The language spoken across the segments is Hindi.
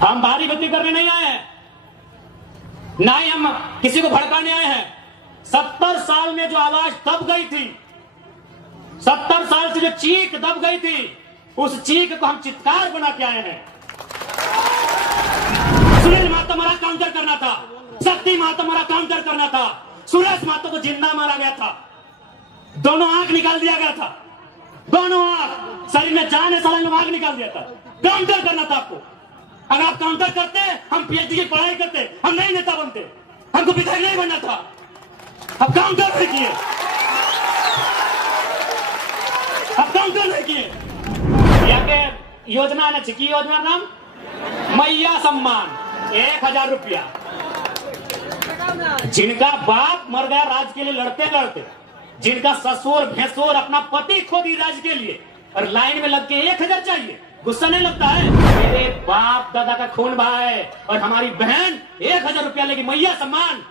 हम भारी भक्ति करने नहीं आए हैं, ना ही हम किसी को भड़काने आए हैं। 70 साल में जो आवाज दब गई थी, 70 साल से जो चीख दब गई थी, उस चीख को हम चित्कार बना के आए हैं। सुनील महतो मारा काउंटर करना था, शक्ति महतो मारा काउंटर करना था, सुरेश महतो को जिंदा मारा गया था, दोनों आंख निकाल दिया गया था, दोनों आंख, शरीर में जान है, साला में आंख निकाल दिया था। काउंटर करना था आपको। अगर आप काउंटर करते, हम पीएचडी की पढ़ाई करते, हम नहीं नेता बनते, हमको विधायक नहीं बनना था। अब काउंटर नहीं किए, अब काउंटर नहीं किए। योजना है, चिकी योजना नाम मैया सम्मान 1000 रुपया। जिनका बाप मर गया राज के लिए लड़ते लड़ते, जिनका ससुर भैंसुर अपना पति खो दी राज के लिए, और लाइन में लग के 1000 चाहिए, गुस्सा नहीं लगता है? मेरे बाप दादा का खून बहा है और हमारी बहन 1000 रुपया लेगी, मैया सम्मान।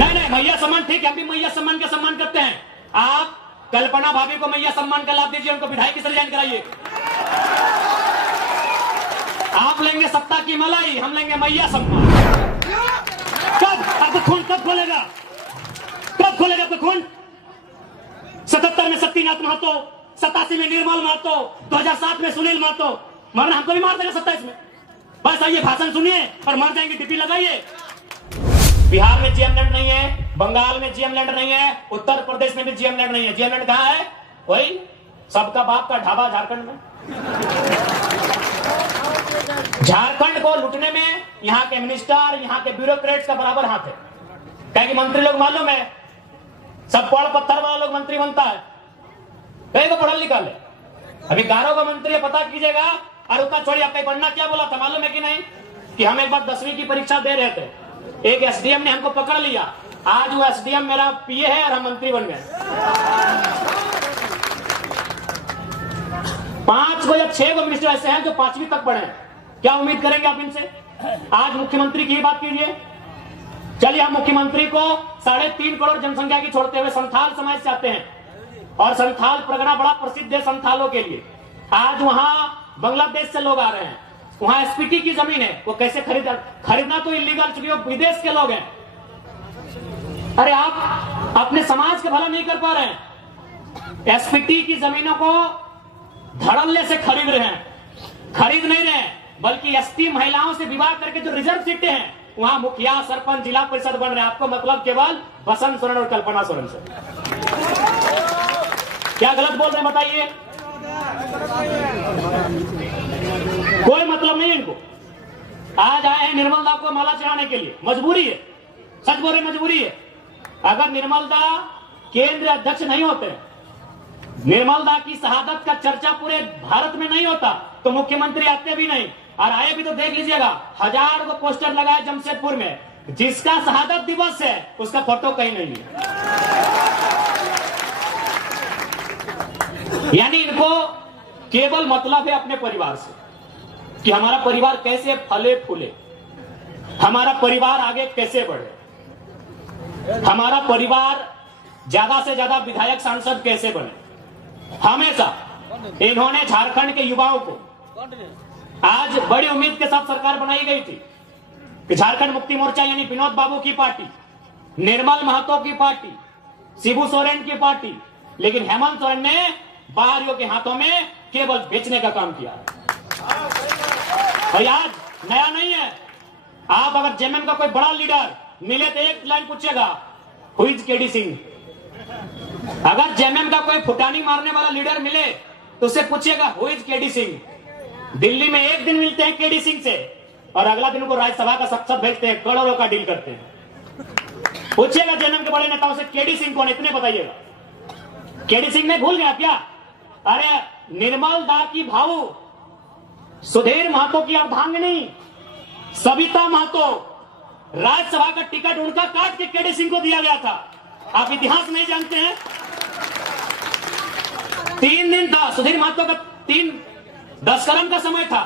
नहीं, मैया सम्मान ठीक है, हम भी मैया सम्मान का सम्मान करते हैं। आप कल्पना भाभी को मैया सम्मान का लाभ दीजिए, उनको विधायक से रिजाइन कराइए। आप लेंगे सत्ता की मलाई, हम लेंगे मैया सम्मान। कब आपका खून कब खोलेगा? कब खोलेगा आपका खून? 77 में शक्तिनाथ महतो, 87 में निर्मल महतो, 2007 में सुनील महतो। मरना हमको भी मार देगा 27 में। बस आइए, भाषण सुनिए और मर जाएंगे, डीपी लगाइए। बिहार में जीएम लैंड नहीं है, बंगाल में जीएम लैंड नहीं है, उत्तर प्रदेश में भी जीएम लैंड नहीं है। जीएम लैंड कहां है? वही सबका बाप का ढाबा झारखंड में। झारखंड को लूटने में यहाँ के मिनिस्टर, यहाँ के ब्यूरोक्रेट्स का बराबर हाथ है। क्या कि मंत्री लोग मालूम है, सब पढ़ पत्थर वाला लोग मंत्री बनता है, कहीं को पढ़ा लिखा है। अभी गारो का मंत्री है, पता कीजिएगा। और उतना छोड़िए, आपका पढ़ना क्या बोला था मालूम है कि नहीं? कि हम एक बार 10वीं की परीक्षा दे रहे थे, एक एसडीएम ने हमको पकड़ लिया। आज वो एसडीएम मेरा पीए है और हम मंत्री बन गए। 5 को या 6 को मिनिस्टर ऐसे हैं जो 5वीं तक पढ़े। क्या उम्मीद करेंगे आप इनसे? आज मुख्यमंत्री की बात कीजिए। चलिए, हम मुख्यमंत्री को 3.5 करोड़ जनसंख्या की छोड़ते हुए संथाल समाज से आते हैं, और संथाल परगना बड़ा प्रसिद्ध है संथालों के लिए। आज वहां बांग्लादेश से लोग आ रहे हैं, वहां एसपीटी की जमीन है, वो कैसे खरीदना तो इलीगल, चूंकि वो विदेश के लोग हैं। अरे आप अपने समाज का भला नहीं कर पा रहे हैं, एसपीटी की जमीनों को धड़ल्ले से खरीद रहे हैं। खरीद नहीं रहे, बल्कि एसटी महिलाओं से विवाह करके जो रिजर्व सीटें हैं, वहां मुखिया, सरपंच, जिला परिषद बन रहे हैं। आपको मतलब केवल बसंत सोरेन और कल्पना सोरेन से। क्या गलत बोल रहे हैं बताइए? कोई मतलब नहीं है इनको। आज आए हैं निर्मल दा को माला चढ़ाने के लिए, मजबूरी है, सच बोल रहे, मजबूरी है। अगर निर्मल दा केंद्रीय अध्यक्ष नहीं होते, निर्मल दा की शहादत का चर्चा पूरे भारत में नहीं होता, तो मुख्यमंत्री आते भी नहीं। और आए भी तो देख लीजिएगा, 1000 को पोस्टर लगाए जमशेदपुर में, जिसका शहादत दिवस है उसका फोटो कहीं नहीं है। यानी इनको केवल मतलब है अपने परिवार से, कि हमारा परिवार कैसे फले फूले, हमारा परिवार आगे कैसे बढ़े, हमारा परिवार ज्यादा से ज्यादा विधायक सांसद कैसे बने। हमेशा इन्होंने झारखंड के युवाओं को, आज बड़ी उम्मीद के साथ सरकार बनाई गई थी कि झारखंड मुक्ति मोर्चा यानी विनोद बाबू की पार्टी, निर्मल महतो की पार्टी, शिबू सोरेन की पार्टी, लेकिन हेमंत सोरेन ने बाहरियों के हाथों में केवल बेचने का काम किया। और आज नया नहीं है। आप अगर जेएमएम का कोई बड़ा लीडर मिले तो एक लाइन पूछेगा, हु इज केडी सिंह। अगर जेएमएम का कोई फुटानी मारने वाला लीडर मिले तो उससे पूछिएगा, who is KD Singh. Delhi में एक दिन मिलते हैं केडी सिंह से, और अगला दिन उनको राज्यसभा का सांसद भेजते हैं, करोड़ों का डील करते हैं। पूछिएगा जेएमएम के बड़े नेताओं से, केडी सिंह कौन, इतने बताइएगा। केडी सिंह ने भूल गया क्या? अरे निर्मल दा की भाऊ, सुधीर महतो की अर्धांगिनी सविता महतो, राज्यसभा का टिकट उनका काट के केडी सिंह को दिया गया था। आप इतिहास नहीं जानते हैं? 3 दिन था सुधीर महतो का, 10 कलम का समय था।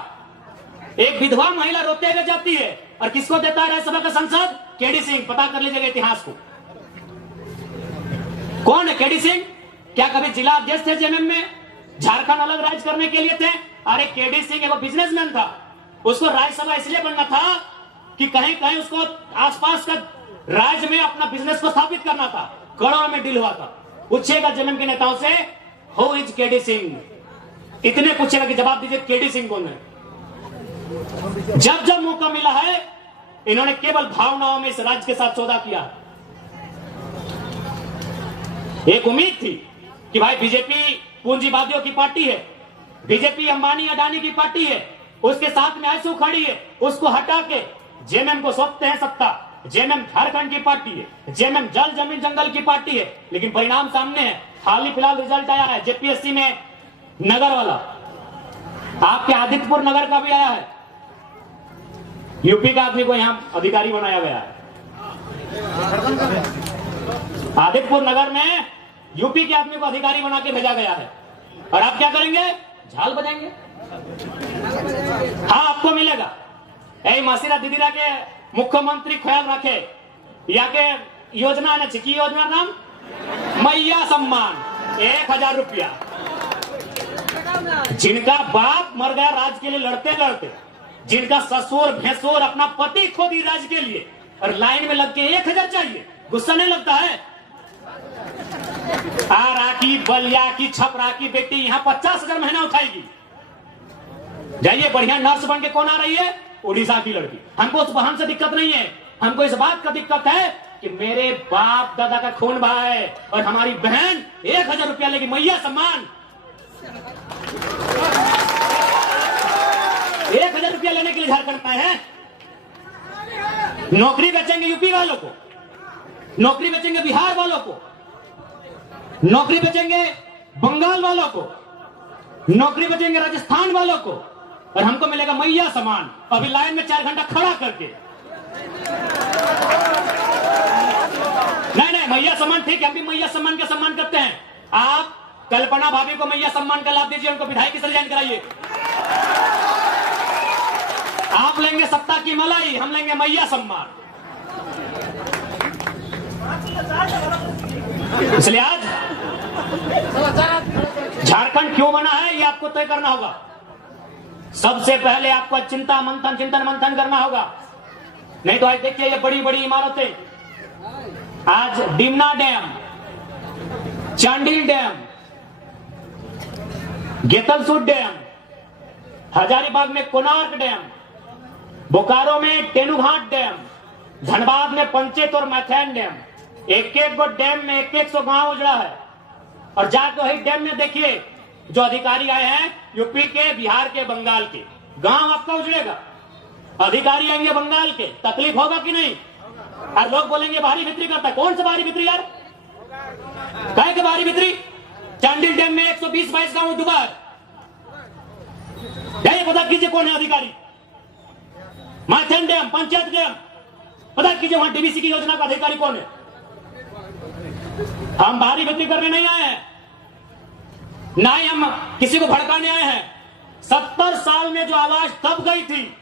एक विधवा महिला रोते हुए जाती है, और किसको देता है राज्यसभा का सांसद? केडी सिंह। पता कर लीजिएगा इतिहास को, कौन है केडी सिंह। क्या कभी जिला अध्यक्ष थे जेएमएम में? झारखंड अलग राज्य करने के लिए थे। अरे केडी सिंह एक बिजनेसमैन था, उसको राज्यसभा इसलिए बनना था कि कहीं कहीं उसको आसपास का राज्य में अपना बिजनेस को स्थापित करना था। करोड़ों में डील हुआ था। पूछेगा जेएमएम के नेताओं से, हु इज केडी सिंह, इतने पूछेगा कि जवाब दीजिए केडी सिंह कौन है। जब जब मौका मिला है इन्होंने केवल भावनाओं में इस राज्य के साथ सौदा किया। एक उम्मीद थी कि भाई बीजेपी पूंजीवादियों की पार्टी है, बीजेपी अंबानी अडानी की पार्टी है, उसके साथ में आंसू खड़ी है, उसको हटा के जेएमएम को सौंपते हैं सत्ता। जेएमएम झारखंड की पार्टी है, जेएमएम जल जमीन जंगल की पार्टी है, लेकिन परिणाम सामने है। हाल ही फिलहाल रिजल्ट आया है जेपीएससी में, नगर वाला, आपके आदित्यपुर नगर का भी आया है। यूपी का आदमी को यहां अधिकारी बनाया गया है। आदित्यपुर नगर में यूपी के आदमी को अधिकारी बना के भेजा गया है। और आप क्या करेंगे? झाल बजाएंगे। हाँ, आपको मिलेगा। ऐ मासीरा दीदीरा के मुख्यमंत्री ख्याल रखे, या के योजना है, चिकी योजना नाम मैया सम्मान 1000 रुपया। जिनका बाप मर गया राज के लिए लड़ते लड़ते, जिनका ससुर भैंसुर अपना पति खो दी राज के लिए, और लाइन में लग के 1000 चाहिए, गुस्सा नहीं लगता है? आरा की, बलिया की, छपरा की बेटी यहाँ 50,000 महीना उठाएगी। जाइए, बढ़िया नर्स बन के कौन आ रही है? उड़ीसा की लड़की। हमको उस बहन से दिक्कत नहीं है, हमको इस बात का दिक्कत है कि मेरे बाप दादा का खून बहा है और हमारी बहन 1000 रुपया लेगी, मैया सम्मान। 1000 रुपया लेने के लिए झारखंड आए हैं। नौकरी बेचेंगे यूपी वालों को, नौकरी बेचेंगे बिहार वालों को, नौकरी बेचेंगे बंगाल वालों को, नौकरी बेचेंगे राजस्थान वालों को, और हमको मिलेगा मैया सम्मान। अभी लाइन में 4 घंटा खड़ा करके। नहीं, मैया सम्मान ठीक है, हम भी मैया सम्मान का सम्मान करते हैं। आप कल्पना भाभी को मैया सम्मान का लाभ दीजिए, उनको विधायक से रिजाइन कराइए। आप लेंगे सत्ता की मलाई, हम लेंगे मैया सम्मान। इसलिए आज झारखंड क्यों बना है ये आपको तय करना होगा। सबसे पहले आपको चिंतन मंथन करना होगा। नहीं तो आज देखिए ये बड़ी बड़ी इमारतें, आज Dimna dam, Chandil dam, Getalsud dam, Hazaribagh में कोणार्क डैम, बोकारो में तेनुघाट डैम, धनबाद में पंचेत और मैथैन डैम, एक एक गो डैम में 100 गांव उजड़ा है। और जाके वही डैम में देखिए जो अधिकारी आए हैं यूपी के, बिहार के, बंगाल के, गांव आपका उजड़ेगा। अधिकारी आएंगे बंगाल के, तकलीफ होगा कि नहीं? और लोग बोलेंगे बाहरी बिक्री करता है। कौन सा बाहरी बिक्री यार? कहे के बाहरी बिक्री? चांडिल डैम में 120-22 गांव डूबा है। पता कीजिए कौन है अधिकारी। मैथन डैम, पंचायत डैम, पता कीजिए वहां डीवीसी की योजना का अधिकारी कौन है। हम बाहरी बिक्री करने नहीं आए हैं, ना ही हम किसी को भड़काने आए हैं। 70 साल में जो आवाज दब गई थी,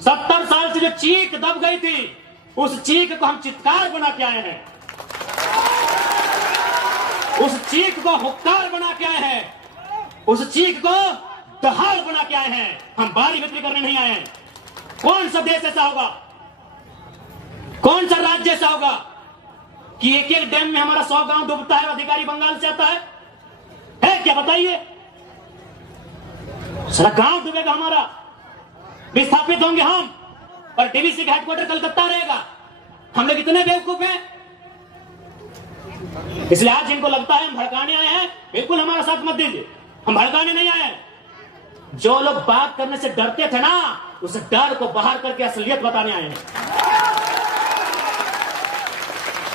70 साल से जो चीख दब गई थी, उस चीख को हम चित्कार बना के आए हैं, उस चीख को हुक्कार बना के आए हैं, उस चीख को दहाड़ बना के आए हैं। हम बाहरी बिक्री करने नहीं आए हैं। कौन सा देश ऐसा होगा, कौन सा राज्य ऐसा होगा कि एक एक डैम में हमारा 100 गांव डूबता है और अधिकारी बंगाल से आता है क्या? बताइए। सारा गांव डूबेगा हमारा, विस्थापित होंगे हम, और डीवीसी का हेडक्वार्टर कलकत्ता रहेगा। हम लोग इतने बेवकूफ हैं। इसलिए आज जिनको लगता है हम भड़काने आए हैं, बिल्कुल हमारा साथ मत दीजिए। हम भड़काने नहीं आए हैं। जो लोग बात करने से डरते थे ना, उस डर को बाहर करके असलियत बताने आए हैं।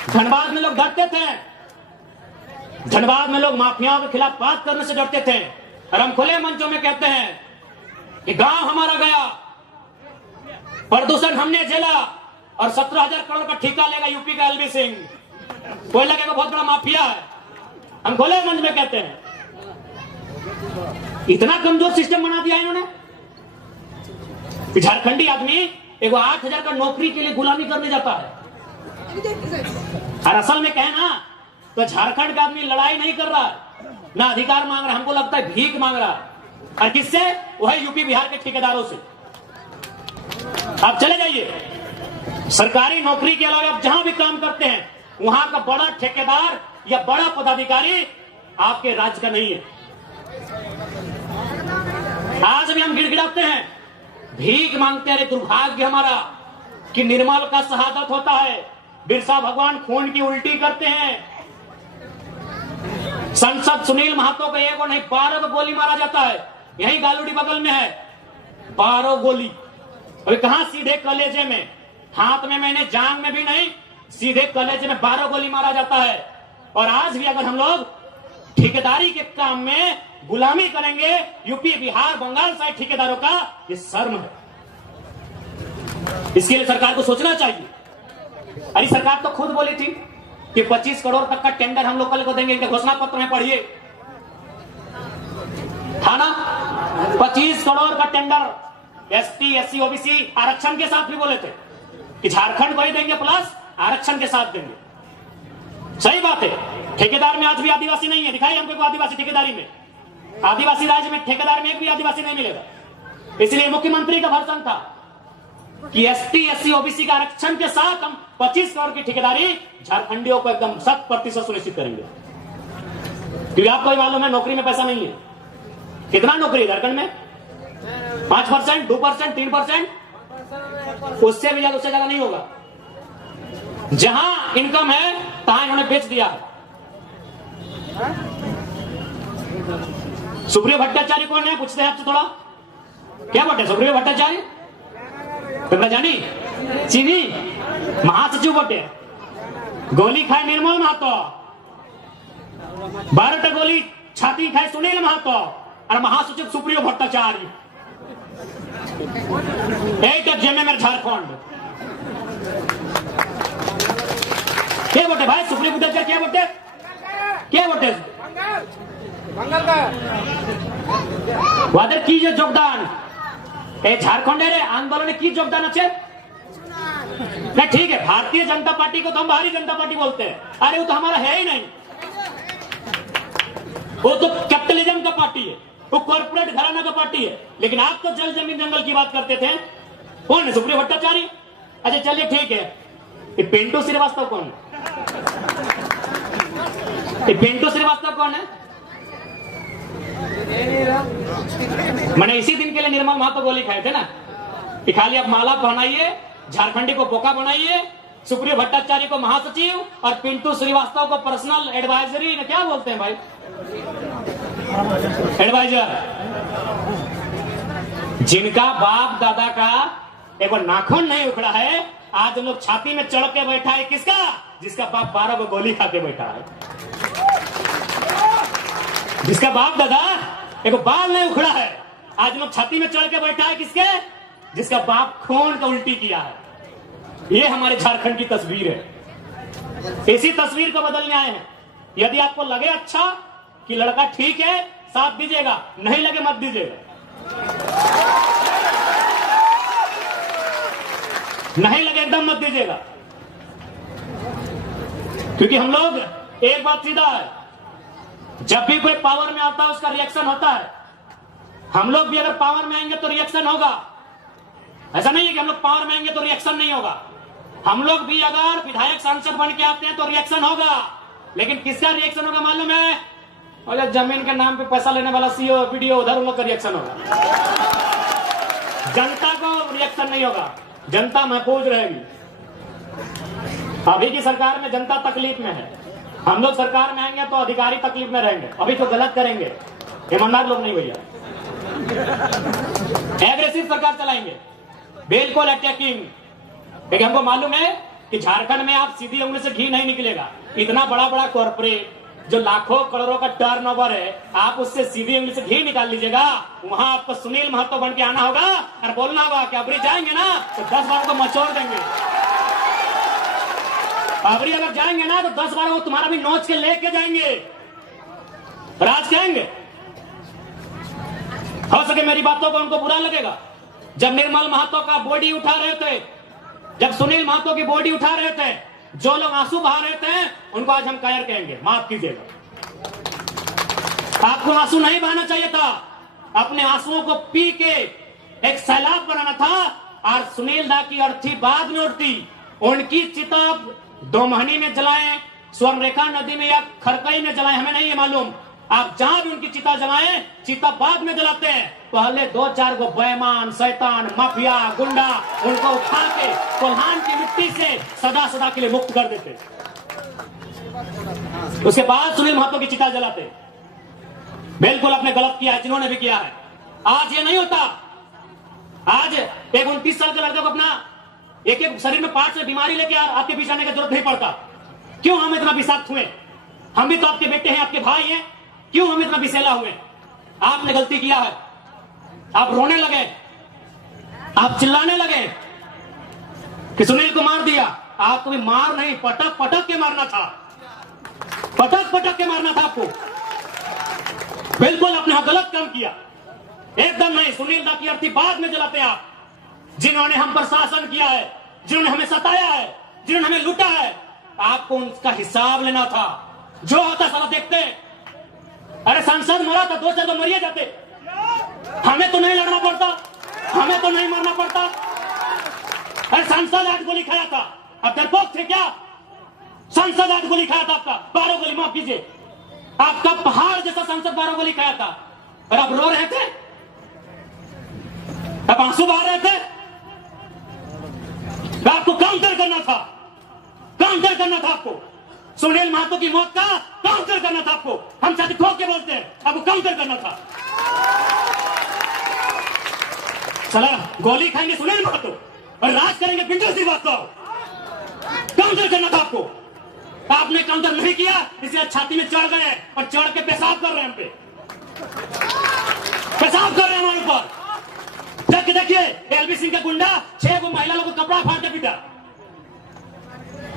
धनबाद में लोग डरते थे, धनबाद में लोग माफियाओं के खिलाफ बात करने से डरते थे, और हम खुले मंचों में कहते हैं कि गांव हमारा गया, प्रदूषण हमने झेला, और 17,000 करोड़ का ठेका लेगा यूपी का एलवी सिंह। कोयला का बहुत बड़ा माफिया है, हम खुले मंच में कहते हैं। इतना कमजोर सिस्टम बना दिया इन्होंने। झारखंडी आदमी एक 8,000 का नौकरी के लिए गुलामी करने जाता है, और असल में कहे ना तो झारखंड का आदमी लड़ाई नहीं कर रहा है, ना अधिकार मांग रहा, हमको लगता है भीख मांग रहा। और किससे? वह यूपी बिहार के ठेकेदारों से। आप चले जाइए सरकारी नौकरी के अलावा आप जहां भी काम करते हैं, वहां का बड़ा ठेकेदार या बड़ा पदाधिकारी आपके राज्य का नहीं है। आज भी हम गिड़गिड़ाते हैं, भीख मांगते हैं। दुर्भाग्य हमारा कि निर्मल का शहादत होता है, बिरसा भगवान खून की उल्टी करते हैं। संसद सुनील महतो को एक और नहीं 12 को गोली मारा जाता है। यही गालूडी बगल में है, 12 गोली। अभी कहां? सीधे कलेजे में, हाथ में मैंने, जांग में भी नहीं, सीधे कलेजे में 12 गोली मारा जाता है। और आज भी अगर हम लोग ठेकेदारी के काम में गुलामी करेंगे यूपी बिहार बंगाल साइड ठेकेदारों का, ये शर्म है। इसके लिए सरकार को सोचना चाहिए। अरे सरकार तो खुद बोली थी कि 25 करोड़ तक का टेंडर हम लोग कल को देंगे, इनके घोषणा पत्र में पढ़िए, था ना? 25 करोड़ का टेंडर एसटी एससी ओबीसी आरक्षण के साथ भी बोले थे कि झारखंड को ही देंगे प्लस आरक्षण के साथ देंगे। सही बात है, ठेकेदार में आज भी आदिवासी नहीं है। दिखाई हमको आदिवासी ठेकेदारी में, आदिवासी राज्य में ठेकेदार में एक भी आदिवासी नहीं मिलेगा। इसलिए मुख्यमंत्री का भरसन था कि एसटी एससी ओबीसी का आरक्षण के साथ हम 25 करोड़ की ठेकेदारी झारखंडियों को एकदम 100% सुनिश्चित करेंगे। क्योंकि आपको ही मालूम है नौकरी में पैसा नहीं है। कितना नौकरी है झारखंड में? 5%, 2%, 3%, उससे भी ज्यादा, उससे ज्यादा नहीं होगा। जहां इनकम है तहां इन्होंने बेच दिया है। सुप्रियो भट्टाचार्य कौन है? पूछते हैं आपसे थोड़ा, क्या बोलते? सुप्रियो भट्टाचार्य तो जानी चीनी महासचिव बोटे, गोली खाए निर्मल महतो, 12 गोली छाती खाए सुनील महतो, और महासचिव सुप्रियो भट्टाचार्य। एक जेमे में झारखंड क्या बोटे भाई? सुप्रियो भट्टाचार्य क्या बोटे? क्या बोटे? वादर की योगदान झारखंड आंदोलन की योगदान अच्छे नहीं, ठीक है। भारतीय जनता पार्टी को तो हम भारतीय जनता पार्टी बोलते हैं। अरे वो तो हमारा है ही नहीं, वो तो कैपिटलिज्म का पार्टी है, वो कॉर्पोरेट घराना का पार्टी है। लेकिन आप तो जल जमीन जंगल की बात करते थे। कौन है? सुप्रियो भट्टाचार्य। अच्छा चलिए ठीक है, ये पिंटू श्रीवास्तव कौन है? ये पिंटू श्रीवास्तव कौन है? मैंने इसी दिन के लिए निर्मल महतो गोली खाए थे ना कि खाली आप माला पहनाइए, झारखंडी को बोका बनाइए, सुप्रियो भट्टाचार्य को महासचिव और पिंटू श्रीवास्तव को पर्सनल एडवाइजरी, क्या बोलते हैं भाई, एडवाइजर। जिनका बाप दादा का एक नाखून नहीं उखड़ा है, आज लोग छाती में चढ़ के बैठा है। किसका? जिसका बाप 12 को गोली खा के बैठा है, जिसका बाप दादा एक बाल नहीं उखड़ा है, आज लोग छाती में चढ़ के बैठा है। किसके? जिसका बाप खून का उल्टी किया है। ये हमारे झारखंड की तस्वीर है। इसी तस्वीर को बदलने आए हैं। यदि आपको लगे अच्छा कि लड़का ठीक है, साथ दीजिएगा, नहीं लगे मत दीजिएगा। नहीं लगे एकदम मत दीजिएगा। क्योंकि हम लोग, एक बात सीधा है, जब भी कोई पावर में आता है उसका रिएक्शन होता है। हम लोग भी अगर पावर में आएंगे तो रिएक्शन होगा। ऐसा नहीं है कि हम लोग पावर में आएंगे तो रिएक्शन नहीं होगा। हम लोग भी अगर विधायक सांसद बन के आते हैं तो रिएक्शन होगा। लेकिन किसका रिएक्शन होगा मालूम है? और जमीन के नाम पे पैसा लेने वाला सीओ वीडियो, उधर उन लोग का रिएक्शन होगा। जनता को रिएक्शन नहीं होगा, जनता महफूज रहेगी। अभी की सरकार में जनता तकलीफ में है। हम लोग सरकार में आएंगे तो अधिकारी तकलीफ में रहेंगे। अभी तो गलत करेंगे, ईमानदार लोग नहीं भैया। एग्रेसिव सरकार चलाएंगे, बिल्कुल अटैकिंग। क्योंकि हमको मालूम है कि झारखंड में आप सीधी उंगली से घी नहीं निकलेगा। इतना बड़ा बड़ा कॉर्पोरेट जो लाखों करोड़ों का टर्नओवर है, आप उससे सीधी उंगली से घी निकाल लीजिएगा। वहां आपको सुनील महतो बन के आना होगा और बोलना होगा कि अबरी जाएंगे ना तो 10 बार को मचोड़ देंगे। अबरी अगर जाएंगे ना तो 10 बार वो तुम्हारा भी नोच के लेके जाएंगे, राज कहेंगे। हो सके मेरी बातों को उनको बुरा लगेगा। जब निर्मल महतो का बॉडी उठा रहे थे, जब सुनील महतो की बॉडी उठा रहे थे, जो लोग आंसू बहा रहे थे, उनको आज हम कायर कहेंगे, माफ कीजिएगा। आपको आंसू नहीं बहाना चाहिए था, अपने आंसुओं को पी के एक सैलाब बनाना था। और सुनील दा की अर्थी बाद में उठती, उनकी चिता दोमहनी में जलाएं, स्वर्णरेखा नदी में या खरकई में जलाएं, हमें नहीं है मालूम। आप जहां भी उनकी चिता जलाएं, चिता बाद में जलाते हैं। पहले 2-4 गो बेईमान, शैतान, माफिया, गुंडा उनको उठा के कोल्हान की मिट्टी से सदा सदा के लिए मुक्त कर देते। उसके बाद सुनील महतो की चिता जलाते। बिल्कुल आपने गलत किया है, जिन्होंने भी किया है। आज ये नहीं होता। आज एक 29 साल के लड़का को अपना एक शरीर में पार्ट से बीमारी लेके आपके बीच आने की जरूरत नहीं पड़ता। क्यों हम इतना विषाक्त हुए? हम भी तो आपके बेटे हैं, आपके भाई हैं, क्यों हम इतना विषैला हुए? आपने गलती किया है, आप रोने लगे, आप चिल्लाने लगे कि सुनील को मार दिया। आपको भी मार नहीं, पटक पटक के मारना था, पटक पटक के मारना था आपको। बिल्कुल आपने गलत काम किया, एकदम नहीं। सुनील दा की अर्थी बाद में जलाते आप, जिन्होंने हम पर शासन किया है, जिन्होंने हमें सताया है, जिन्होंने हमें लूटा है। आपको उनका हिसाब लेना था। जो होता सारा देखते। अरे सांसद मरा था, 2-4 तो मरिए जाते, हमें तो नहीं लड़ना पड़ता, हमें तो नहीं मरना पड़ता। अरे सांसद 8 गोली खाया था, अब डरपोक थे क्या? सांसद 8 गोली खाया था, आपका 12 गोली, माफ कीजिए, आपका पहाड़ जैसा सांसद 12 गोली खाया था। और आप रो रहे थे, अब आंसू बहा रहे थे। आपको काउंटर करना था, काउंटर करना था आपको। सुनील महतो की मौत का काउंटर करना था आपको। हम छाती ठोक के बोलते हैं, आपको काउंटर करना था। चला गोली खाएंगे सुनील महतो और राज करेंगे पिंटू श्रीवास्तव। काउंटर करना था आपको, आपने काउंटर नहीं किया, इसलिए छाती में चढ़ गए और चढ़ के पेशाब कर रहे हैं हम पे, पेशाब कर रहे हैं हमारे ऊपर। जाके देखिए, एलबी सिंह का गुंडा 6 को महिला लोगों को कपड़ा फाड़ के पीटा।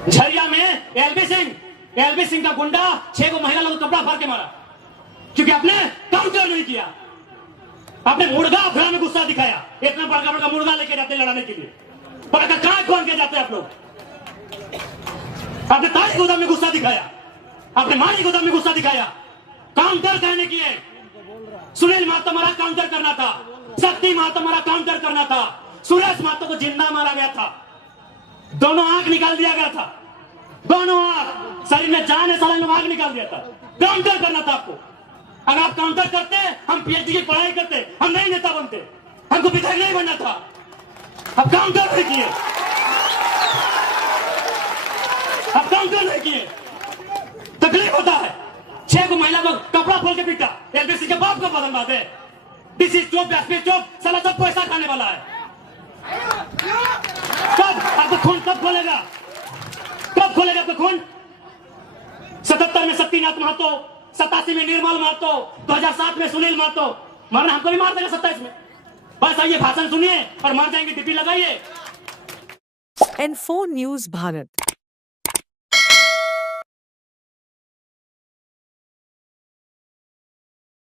झरिया में एलबी सिंह का गुंडा 6 को महिला लोगों को कपड़ा फाड़ के मारा, क्योंकि आपने काउंटर नहीं किया। आपने मुर्गा अफरा में गुस्सा दिखाया। इतना बड़का बड़का मुर्गा लेके जाते लड़ाने के लिए, बड़का काय खोल के जाते आप लोग। आपने तारी गोदाम में गुस्सा दिखाया, आपने मारी गोदाम में गुस्सा दिखाया। काउंटर कहने की है। सुनील महतो हमारा काउंटर करना था, शक्ति महतो हमारा काउंटर करना था, सुरेश महतो को जिंदा मारा गया था, दोनों आंख निकाल दिया गया था, दोनों आंख, शरीर में जान है, साला आंख निकाल दिया था। काउंटर करना था आपको। अगर आप काउंटर करते, हम पीएचडी की पढ़ाई करते, हम नहीं नेता बनते, हमको विधायक नहीं बनना था। अब काउंटर नहीं किए, अब काउंटर नहीं किए, तकलीफ होता है। 6 को महिला को कपड़ा खोल के पीटा, एलबीसी के बाप का बदल बात है। डीसी चौक, एसपी चौक, साला सब पैसा खाने वाला है। कब आपका खून कब खोलेगा? कब खोलेगा आपका खून? 77 में शक्तिनाथ महतो, 87 में निर्मल महतो, 2007 में सुनील महतो। मरना हमको भी मार देगा 27 में। बस आइए भाषण सुनिए और मर जाएंगे, ड्यूटी लगाइए। N4 News Bharat।